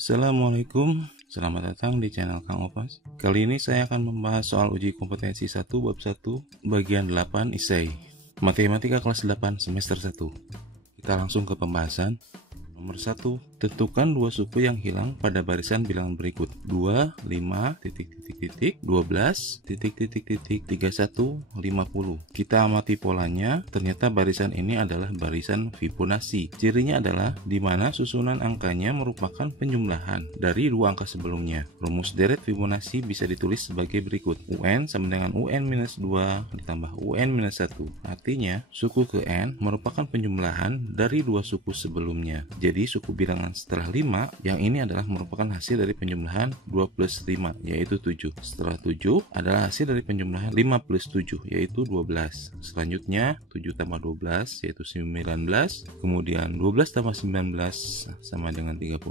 Assalamualaikum, selamat datang di channel Kang Opas. Kali ini saya akan membahas soal uji kompetensi 1 bab 1 bagian 8 esai Matematika kelas 8 semester 1. Kita langsung ke pembahasan. Nomor 1, tentukan dua suku yang hilang pada barisan bilangan berikut: 2, 5, 12, 31, 50. Kita amati polanya, ternyata barisan ini adalah barisan Fibonacci. Cirinya adalah di mana susunan angkanya merupakan penjumlahan dari dua angka sebelumnya. Rumus deret Fibonacci bisa ditulis sebagai berikut: UN sama dengan UN-2 ditambah UN-1. Artinya, suku ke N merupakan penjumlahan dari dua suku sebelumnya. Jadi suku bilangan setelah 5 yang ini adalah merupakan hasil dari penjumlahan 2 plus 5 yaitu 7. Setelah 7 adalah hasil dari penjumlahan 5 plus 7 yaitu 12. Selanjutnya 7 tambah 12 yaitu 19. Kemudian 12 tambah 19 sama dengan 31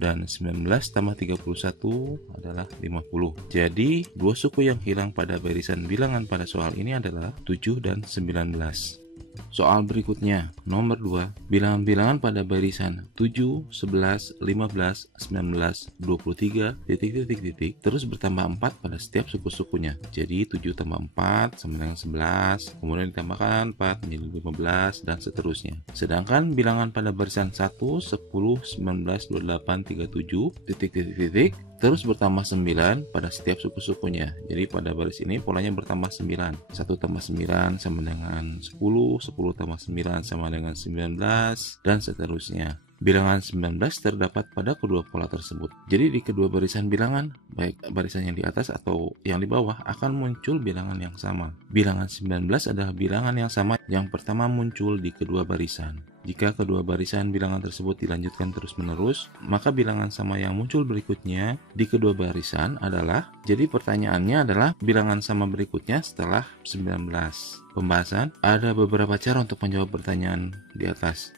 dan 19 tambah 31 adalah 50. Jadi dua suku yang hilang pada barisan bilangan pada soal ini adalah 7 dan 19. Soal berikutnya, nomor 2, bilangan-bilangan pada barisan 7, 11, 15, 19, 23, terus bertambah 4 pada setiap suku-sukunya. Jadi 7 tambah 4 sama dengan 11, kemudian ditambahkan 4 menjadi 15, dan seterusnya. Sedangkan bilangan pada barisan 1, 10, 19, 28, 37, terus bertambah 9 pada setiap suku-sukunya. Jadi pada baris ini polanya bertambah 9. 1 tambah 9 sama dengan 10, 10 tambah 9 sama dengan 19, dan seterusnya. Bilangan 19 terdapat pada kedua pola tersebut. Jadi di kedua barisan bilangan, baik barisan yang di atas atau yang di bawah, akan muncul bilangan yang sama. Bilangan 19 adalah bilangan yang sama yang pertama muncul di kedua barisan. Jika kedua barisan bilangan tersebut dilanjutkan terus-menerus, maka bilangan sama yang muncul berikutnya di kedua barisan adalah, jadi pertanyaannya adalah bilangan sama berikutnya setelah 19. Pembahasan, ada beberapa cara untuk menjawab pertanyaan di atas.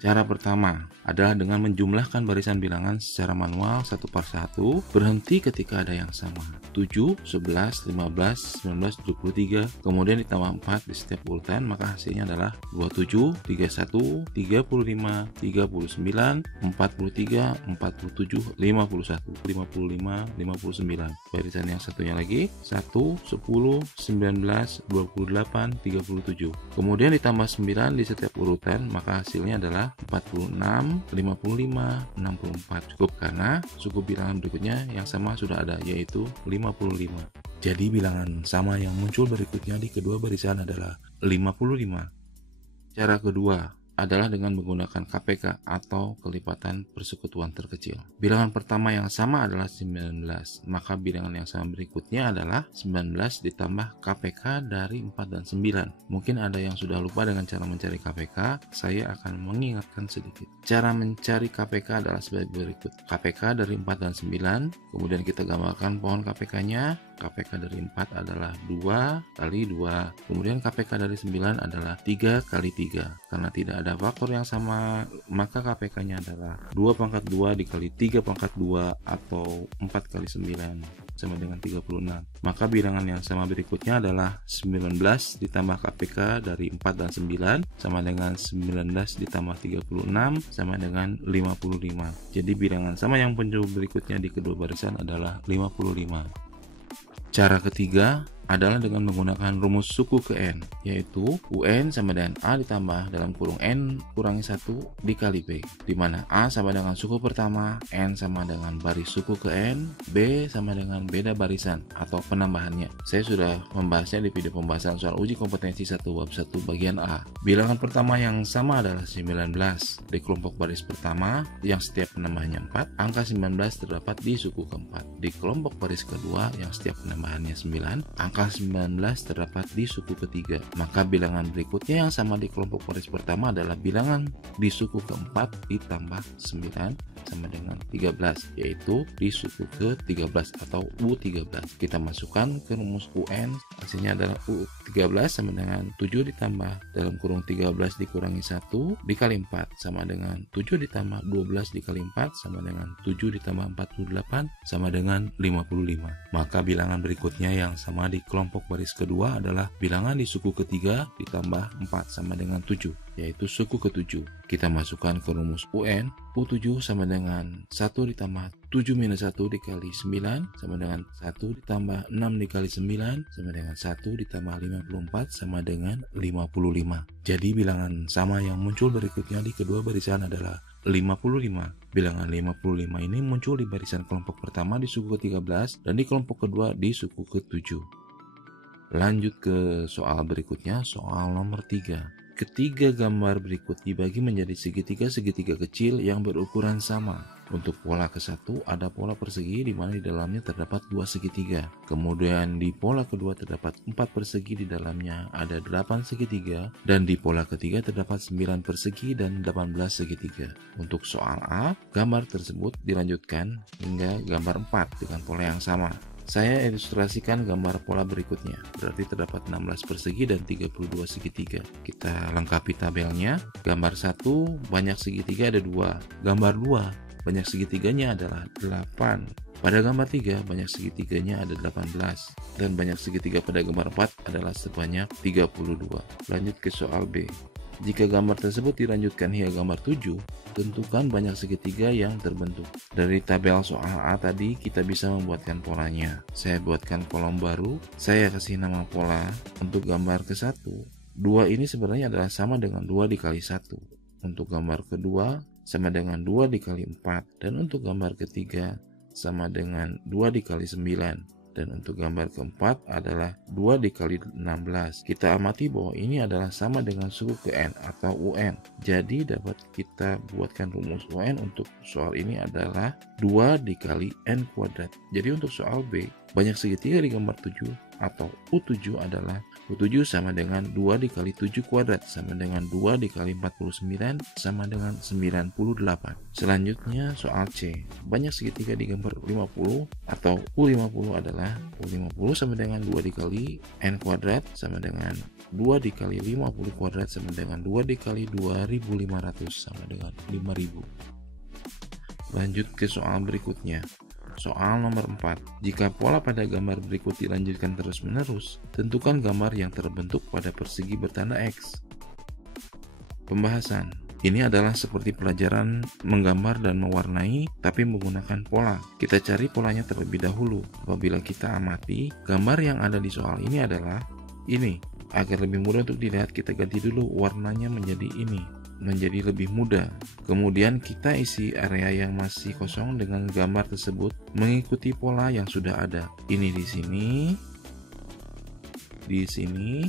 Cara pertama adalah dengan menjumlahkan barisan bilangan secara manual satu per satu, berhenti ketika ada yang sama. 7, 11, 15, 19, 23, kemudian ditambah 4 di setiap urutan, maka hasilnya adalah 27, 31, 35, 39, 43, 47, 51, 55, 59. Barisan yang satunya lagi 1, 10, 19, 28, 37. Kemudian ditambah 9 di setiap urutan, maka hasilnya adalah 46, 55, 64. Cukup karena suku bilangan berikutnya yang sama sudah ada, yaitu 55. Jadi bilangan sama yang muncul berikutnya di kedua barisan adalah 55. Cara kedua adalah dengan menggunakan KPK atau kelipatan persekutuan terkecil. Bilangan pertama yang sama adalah 19, maka bilangan yang sama berikutnya adalah 19 ditambah KPK dari 4 dan 9. Mungkin ada yang sudah lupa dengan cara mencari KPK, saya akan mengingatkan sedikit. Cara mencari KPK adalah sebagai berikut. KPK dari 4 dan 9, kemudian kita gambarkan pohon KPK-nya. KPK dari 4 adalah 2 kali 2, kemudian KPK dari 9 adalah 3 kali 3. Karena tidak ada faktor yang sama, maka KPK-nya adalah 2 pangkat 2 dikali 3 pangkat 2 atau 4 kali 9 sama dengan 36. Maka bilangan yang sama berikutnya adalah 19 ditambah KPK dari 4 dan 9 sama dengan 19 ditambah 36 sama dengan 55. Jadi bilangan sama yang muncul berikutnya di kedua barisan adalah 55. Cara ketiga adalah dengan menggunakan rumus suku ke N, yaitu UN sama dengan A ditambah dalam kurung N kurangi 1 dikali B, di mana A sama dengan suku pertama, N sama dengan baris suku ke N, B sama dengan beda barisan atau penambahannya. Saya sudah membahasnya di video pembahasan soal uji kompetensi 1 bab 1 bagian A. Bilangan pertama yang sama adalah 19 di kelompok baris pertama yang setiap penambahannya 4, angka 19 terdapat di suku keempat. Di kelompok baris kedua yang setiap penambahannya 9, angka 19 terdapat di suku ketiga. Maka bilangan berikutnya yang sama di kelompok baris pertama adalah bilangan di suku keempat ditambah 9 sama dengan 13, yaitu di suku ke-13 atau U13. Kita masukkan ke rumus UN, hasilnya adalah U13 sama dengan 7 ditambah dalam kurung 13 dikurangi 1 dikali 4 sama dengan 7 ditambah 12 dikali 4 sama dengan 7 ditambah 48 sama dengan 55. Maka bilangan berikutnya yang sama di kelompok baris kedua adalah bilangan di suku ketiga ditambah 4 sama dengan 7, yaitu suku ke-7. Kita masukkan ke rumus UN, U7 sama dengan 1 ditambah 7 minus 1 dikali 9 sama dengan 1 ditambah 6 dikali 9 sama dengan 1 ditambah 54 sama dengan 55. Jadi bilangan sama yang muncul berikutnya di kedua barisan adalah 55. Bilangan 55 ini muncul di barisan kelompok pertama di suku ke-13 dan di kelompok kedua di suku ke-7. Lanjut ke soal berikutnya, soal nomor 3. Ketiga gambar berikut dibagi menjadi segitiga-segitiga kecil yang berukuran sama. Untuk pola ke-1 ada pola persegi di mana di dalamnya terdapat 2 segitiga. Kemudian di pola kedua terdapat 4 persegi, di dalamnya ada 8 segitiga. Dan di pola ketiga terdapat 9 persegi dan 18 segitiga. Untuk soal A, gambar tersebut dilanjutkan hingga gambar 4 dengan pola yang sama. Saya ilustrasikan gambar pola berikutnya, berarti terdapat 16 persegi dan 32 segitiga. Kita lengkapi tabelnya. Gambar 1 banyak segitiga ada 2. Gambar 2 banyak segitiganya adalah 8. Pada gambar 3 banyak segitiganya ada 18. Dan banyak segitiga pada gambar 4 adalah sebanyak 32. Lanjut ke soal B. Jika gambar tersebut dilanjutkan hingga gambar 7, tentukan banyak segitiga yang terbentuk. Dari tabel soal A tadi kita bisa membuatkan polanya. Saya buatkan kolom baru, saya kasih nama pola. Untuk gambar ke-1, 2 ini sebenarnya adalah sama dengan 2 dikali 1. Untuk gambar kedua sama dengan 2 dikali 4. Dan untuk gambar ketiga sama dengan 2 dikali 9. Dan untuk gambar keempat adalah 2 dikali 16. Kita amati bahwa ini adalah sama dengan suku ke N atau UN. Jadi dapat kita buatkan rumus UN untuk soal ini adalah 2 dikali N kuadrat. Jadi untuk soal B, banyak segitiga di gambar 7 atau U7 adalah U7 sama dengan 2 dikali 7 kuadrat sama dengan 2 dikali 49 sama dengan 98. Selanjutnya soal C. Banyak segitiga di gambar 50 atau U50 adalah U50 sama dengan 2 dikali N kuadrat sama dengan 2 dikali 50 kuadrat sama dengan 2 dikali 2500 sama dengan 5000. Lanjut ke soal berikutnya. Soal nomor 4. Jika pola pada gambar berikut dilanjutkan terus-menerus, tentukan gambar yang terbentuk pada persegi bertanda X. Pembahasan. Ini adalah seperti pelajaran menggambar dan mewarnai tapi menggunakan pola. Kita cari polanya terlebih dahulu. Apabila kita amati, gambar yang ada di soal ini adalah ini. Agar lebih mudah untuk dilihat, kita ganti dulu warnanya menjadi ini, menjadi lebih mudah. Kemudian kita isi area yang masih kosong dengan gambar tersebut mengikuti pola yang sudah ada. Ini di sini, di sini,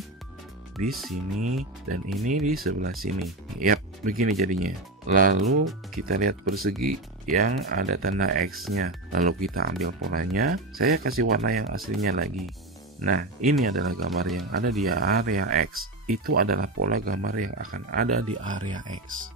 di sini, dan ini di sebelah sini. Yap, begini jadinya. Lalu kita lihat persegi yang ada tanda X-nya. Lalu kita ambil polanya. Saya kasih warna yang aslinya lagi. Nah, ini adalah gambar yang ada di area X. Itu adalah pola gambar yang akan ada di area X.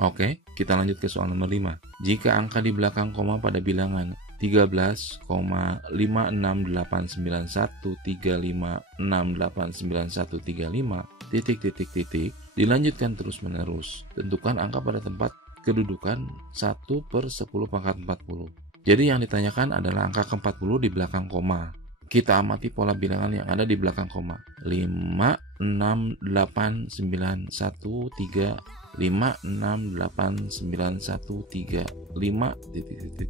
Oke, kita lanjut ke soal nomor 5. Jika angka di belakang koma pada bilangan 13,568913568935 titik dilanjutkan terus-menerus. Tentukan angka pada tempat kedudukan 1/10 pangkat 40. Jadi yang ditanyakan adalah angka ke-40 di belakang koma. Kita amati pola bilangan yang ada di belakang koma. 5, 6, 8, 9, 1, 3, 5, 6, 8, 9, 1, 3, 5,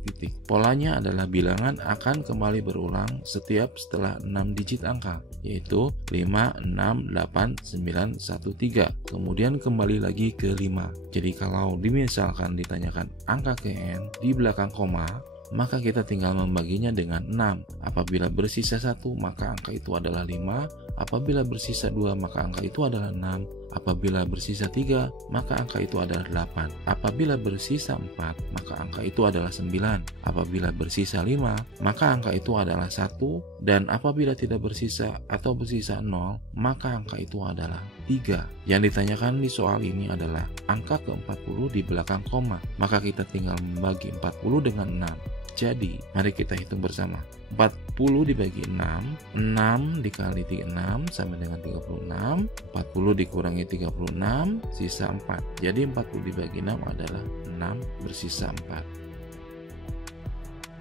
titik. Polanya adalah bilangan akan kembali berulang setiap setelah 6 digit angka, yaitu 5, 6, 8, 9, 1, 3. Kemudian kembali lagi ke 5. Jadi kalau misalkan ditanyakan angka ke N di belakang koma, maka kita tinggal membaginya dengan 6. Apabila bersisa 1, maka angka itu adalah 5. Apabila bersisa 2, maka angka itu adalah 6. Apabila bersisa 3, maka angka itu adalah 8. Apabila bersisa 4, maka angka itu adalah 9. Apabila bersisa 5, maka angka itu adalah 1. Dan apabila tidak bersisa atau bersisa 0, maka angka itu adalah 3. Yang ditanyakan di soal ini adalah angka ke-40 di belakang koma. Maka kita tinggal membagi 40 dengan 6. Jadi, mari kita hitung bersama. 40 dibagi 6, 6 dikali 6 sama dengan 36, 40 dikurangi 36, sisa 4. Jadi 40 dibagi 6 adalah 6, bersisa 4.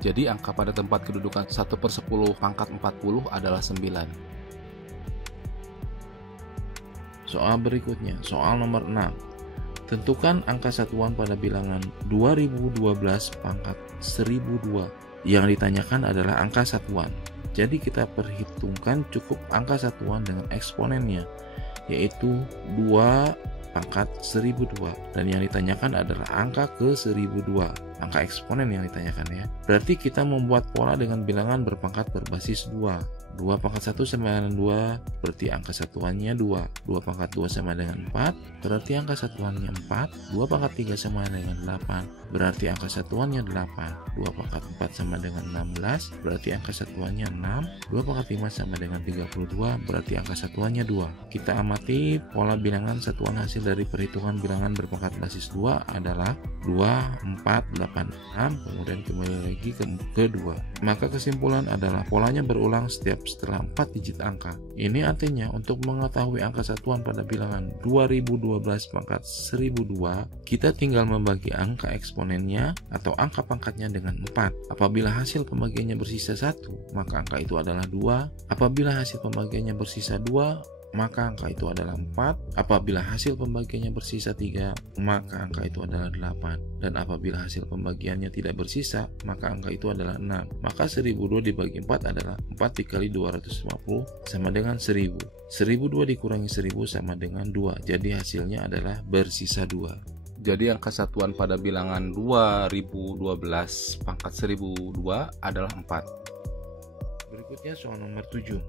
Jadi angka pada tempat kedudukan 1/10 pangkat 40 adalah 9. Soal berikutnya, soal nomor 6. Tentukan angka satuan pada bilangan 2012 pangkat 1002. Yang ditanyakan adalah angka satuan. Jadi kita perhitungkan cukup angka satuan dengan eksponennya, yaitu 2 pangkat 1002. Dan yang ditanyakan adalah angka ke 1002. Angka eksponen yang ditanyakan ya. Berarti kita membuat pola dengan bilangan berpangkat berbasis 2. 2 pangkat 1 sama dengan 2, berarti angka satuannya 2. 2 pangkat 2 sama dengan 4, berarti angka satuannya 4. 2 pangkat 3 sama dengan 8, berarti angka satuannya 8. 2 pangkat 4 sama dengan 16, berarti angka satuannya 6. 2 pangkat 5 sama dengan 32, berarti angka satuannya 2. Kita amati pola bilangan satuan hasil dari perhitungan bilangan berpangkat basis 2 adalah 2, 4, 8, 6, kemudian kembali lagi ke 2. Maka kesimpulan adalah polanya berulang setelah 4 digit angka. Ini artinya untuk mengetahui angka satuan pada bilangan 2012 pangkat 1002, kita tinggal membagi angka eksponennya atau angka pangkatnya dengan 4. Apabila hasil pembagiannya bersisa 1, maka angka itu adalah 2. Apabila hasil pembagiannya bersisa 2, maka angka itu adalah 4. Apabila hasil pembagiannya bersisa 3, maka angka itu adalah 8. Dan apabila hasil pembagiannya tidak bersisa, maka angka itu adalah 6. Maka 1002 dibagi 4 adalah 4 dikali 250 sama dengan 1000. 1002 dikurangi 1000 sama dengan 2. Jadi hasilnya adalah bersisa 2. Jadi angka satuan pada bilangan 2012 pangkat 1002 adalah 4. Berikutnya soal nomor 7.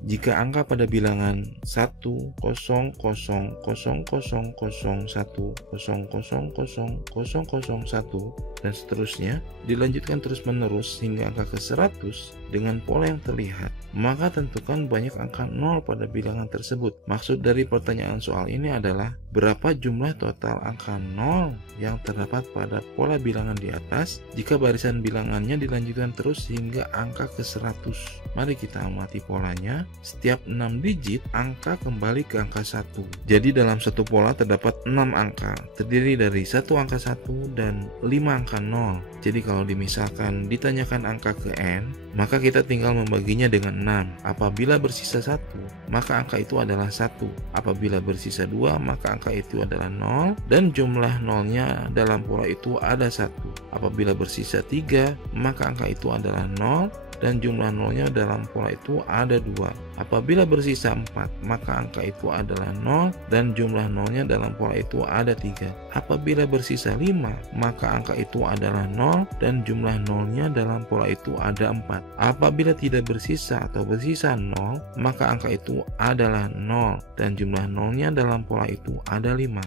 Jika angka pada bilangan 1, 0, 0, 0, 0, 0, 0, 0, 1, 0, 0, 0, 0, 1, dan seterusnya dilanjutkan terus-menerus hingga angka ke 100 dengan pola yang terlihat, maka tentukan banyak angka 0 pada bilangan tersebut. Maksud dari pertanyaan soal ini adalah berapa jumlah total angka 0 yang terdapat pada pola bilangan di atas jika barisan bilangannya dilanjutkan terus hingga angka ke 100. Mari kita amati polanya. Setiap 6 digit, angka kembali ke angka 1. Jadi dalam satu pola terdapat 6 angka, terdiri dari 1 angka 1 dan 5 angka 0. Jadi kalau misalkan ditanyakan angka ke n, maka kita tinggal membaginya dengan 6. Apabila bersisa 1, maka angka itu adalah 1. Apabila bersisa 2, maka angka itu adalah 0, dan jumlah nolnya dalam pola itu ada 1. Apabila bersisa 3, maka angka itu adalah 0, dan jumlah nolnya dalam pola itu ada 2. Apabila bersisa 4, maka angka itu adalah 0 dan jumlah nolnya dalam pola itu ada 3. Apabila bersisa 5, maka angka itu adalah 0 dan jumlah nolnya dalam pola itu ada 4. Apabila tidak bersisa atau bersisa 0, maka angka itu adalah 0 dan jumlah nolnya dalam pola itu ada 5.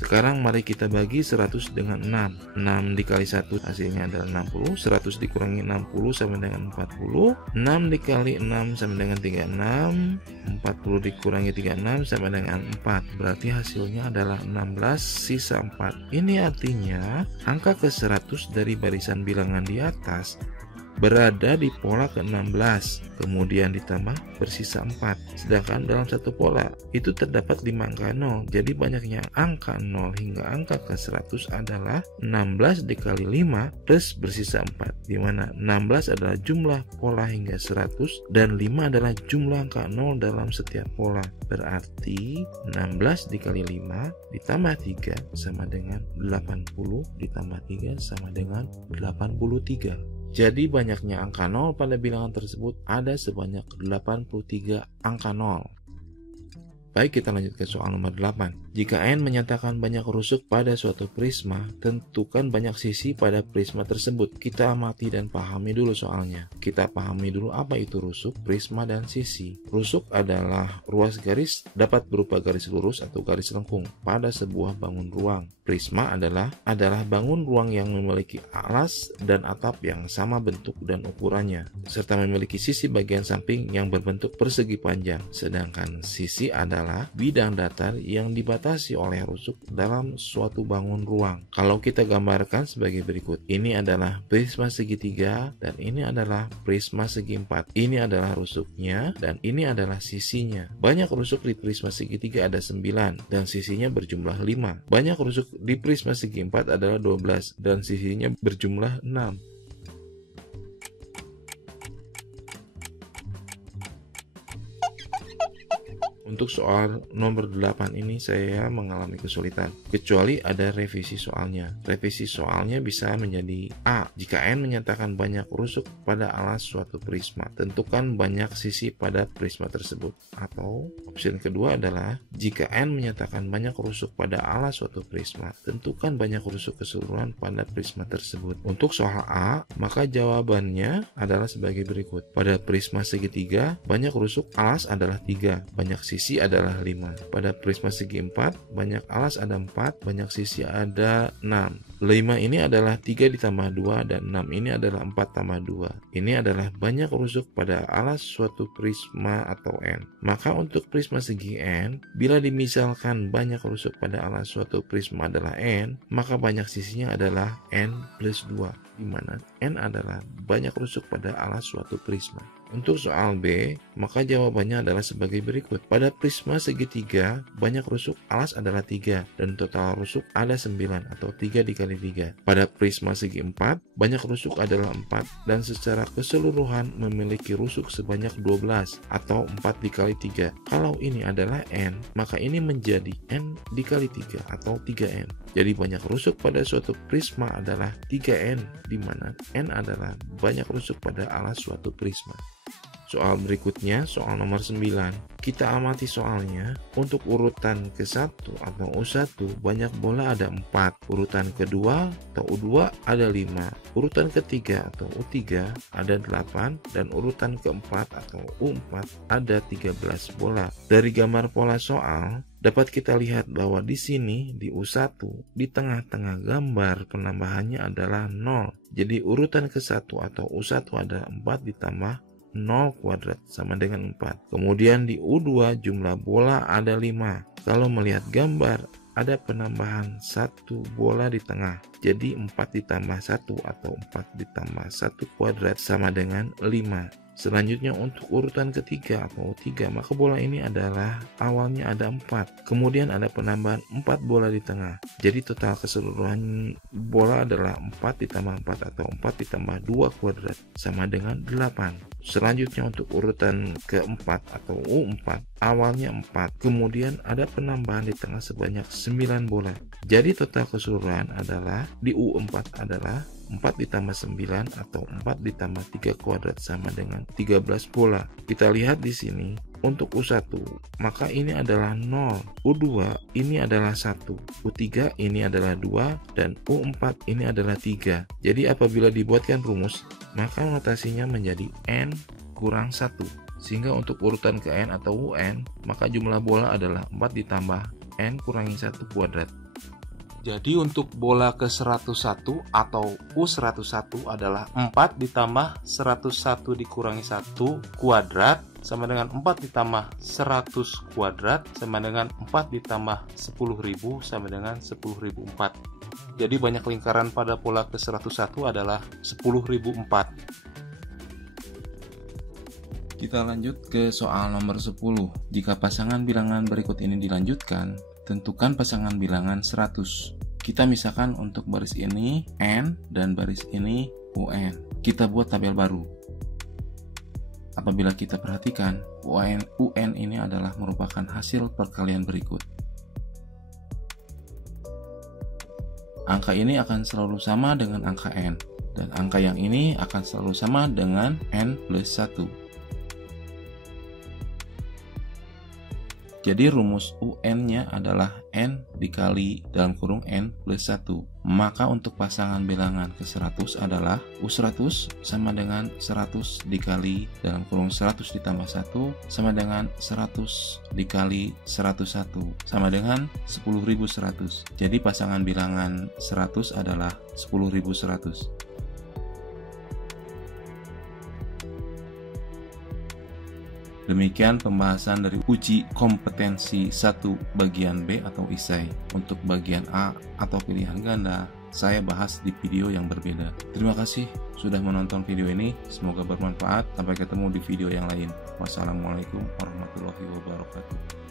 Sekarang mari kita bagi 100 dengan 6. 6 dikali 1 hasilnya adalah 60. 100 dikurangi 60 sama dengan 40. 6 dikali 6 sama dengan 36. 40 dikurangi 36 sama dengan 4. Berarti hasilnya adalah 16 sisa 4. Ini artinya angka ke 100 dari barisan bilangan di atas berada di pola ke-16, kemudian ditambah bersisa 4. Sedangkan dalam satu pola itu terdapat 5 angka 0. Jadi banyaknya angka 0 hingga angka ke-100 adalah 16 dikali 5 plus bersisa 4, di mana 16 adalah jumlah pola hingga 100 dan 5 adalah jumlah angka 0 dalam setiap pola. Berarti 16 dikali 5 ditambah 3 sama dengan 80, ditambah 3 sama dengan 83. Jadi banyaknya angka 0 pada bilangan tersebut ada sebanyak 83 angka 0. Baik, kita lanjut ke soal nomor 8. Jika n menyatakan banyak rusuk pada suatu prisma, tentukan banyak sisi pada prisma tersebut. Kita amati dan pahami dulu soalnya. Kita pahami dulu apa itu rusuk, prisma, dan sisi. Rusuk adalah ruas garis dapat berupa garis lurus atau garis lengkung pada sebuah bangun ruang. Prisma adalah bangun ruang yang memiliki alas dan atap yang sama bentuk dan ukurannya, serta memiliki sisi bagian samping yang berbentuk persegi panjang. Sedangkan sisi adalah bidang datar yang dibatasi oleh rusuk dalam suatu bangun ruang. Kalau kita gambarkan sebagai berikut, ini adalah prisma segitiga dan ini adalah prisma segi empat. Ini adalah rusuknya dan ini adalah sisinya. Banyak rusuk di prisma segitiga ada 9 dan sisinya berjumlah 5. Banyak rusuk di prisma segi empat adalah 12 dan sisinya berjumlah 6. Untuk soal nomor 8 ini saya mengalami kesulitan, kecuali ada revisi soalnya. Revisi soalnya bisa menjadi A. Jika N menyatakan banyak rusuk pada alas suatu prisma, tentukan banyak sisi pada prisma tersebut. Atau opsi kedua adalah jika N menyatakan banyak rusuk pada alas suatu prisma, tentukan banyak rusuk keseluruhan pada prisma tersebut. Untuk soal A, maka jawabannya adalah sebagai berikut. Pada prisma segitiga, banyak rusuk alas adalah 3, banyak sisi adalah 5. Pada prisma segi 4, banyak alas ada 4, banyak sisi ada 6. 5 ini adalah 3 ditambah 2 dan 6 ini adalah 4 tambah 2. Ini adalah banyak rusuk pada alas suatu prisma atau N. Maka untuk prisma segi N, bila dimisalkan banyak rusuk pada alas suatu prisma adalah N, maka banyak sisinya adalah N plus 2, di mana N adalah banyak rusuk pada alas suatu prisma. Untuk soal B, maka jawabannya adalah sebagai berikut. Pada prisma segitiga, banyak rusuk alas adalah 3 dan total rusuk ada 9 atau 3 dikali 3. Pada prisma segi 4, banyak rusuk adalah 4 dan secara keseluruhan memiliki rusuk sebanyak 12 atau 4 dikali 3. Kalau ini adalah N, maka ini menjadi N dikali 3 atau 3N. Jadi banyak rusuk pada suatu prisma adalah 3N, di mana N adalah banyak rusuk pada alas suatu prisma. Soal berikutnya, soal nomor 9. Kita amati soalnya. Untuk urutan ke-1 atau U1, banyak bola ada 4. Urutan kedua atau U2 ada 5. Urutan ketiga atau U3 ada 8. Dan urutan keempat atau U4 ada 13 bola. Dari gambar pola soal, dapat kita lihat bahwa di sini di U1 di tengah-tengah gambar penambahannya adalah 0. Jadi urutan ke-1 atau U1 ada 4 ditambah 0 kuadrat sama dengan 4. Kemudian di U2 jumlah bola ada 5. Kalau melihat gambar ada penambahan 1 bola di tengah. Jadi 4 ditambah 1 atau 4 ditambah 1 kuadrat sama dengan 5. Selanjutnya untuk urutan ketiga atau U3, maka bola ini adalah awalnya ada 4. Kemudian ada penambahan 4 bola di tengah. Jadi total keseluruhan bola adalah 4 ditambah 4 atau 4 ditambah 2 kuadrat sama dengan 8. Selanjutnya untuk urutan keempat atau U4, awalnya 4. Kemudian ada penambahan di tengah sebanyak 9 bola. Jadi total keseluruhan adalah di U4 adalah 4 ditambah 9 atau 4 ditambah 3 kuadrat sama dengan 13 bola. Kita lihat di sini untuk U1, maka ini adalah 0. U2 ini adalah 1. U3 ini adalah 2 dan U4 ini adalah 3. Jadi apabila dibuatkan rumus, maka notasinya menjadi N kurang 1. Sehingga untuk urutan ke N atau UN, maka jumlah bola adalah 4 ditambah N kurangi 1 kuadrat. Jadi untuk bola ke-101 atau U101 adalah 4 ditambah 101 dikurangi 1 kuadrat sama dengan 4 ditambah 100 kuadrat sama dengan 4 ditambah 10.000 sama dengan 10.004. Jadi banyak lingkaran pada bola ke-101 adalah 10.004. Kita lanjut ke soal nomor 10. Jika pasangan bilangan berikut ini dilanjutkan, tentukan pasangan bilangan 100. Kita misalkan untuk baris ini N dan baris ini UN. Kita buat tabel baru. Apabila kita perhatikan, UN ini adalah merupakan hasil perkalian berikut. Angka ini akan selalu sama dengan angka N, dan angka yang ini akan selalu sama dengan N plus 1. Jadi rumus UN-nya adalah N dikali dalam kurung N plus 1. Maka untuk pasangan bilangan ke-100 adalah U100 sama dengan 100 dikali dalam kurung 100 ditambah 1 sama dengan 100 dikali 101 sama dengan 10.100. Jadi pasangan bilangan 100 adalah 10.100. Demikian pembahasan dari uji kompetensi 1 bagian B atau ISAI. Untuk bagian A atau pilihan ganda, saya bahas di video yang berbeda. Terima kasih sudah menonton video ini, semoga bermanfaat. Sampai ketemu di video yang lain. Wassalamualaikum warahmatullahi wabarakatuh.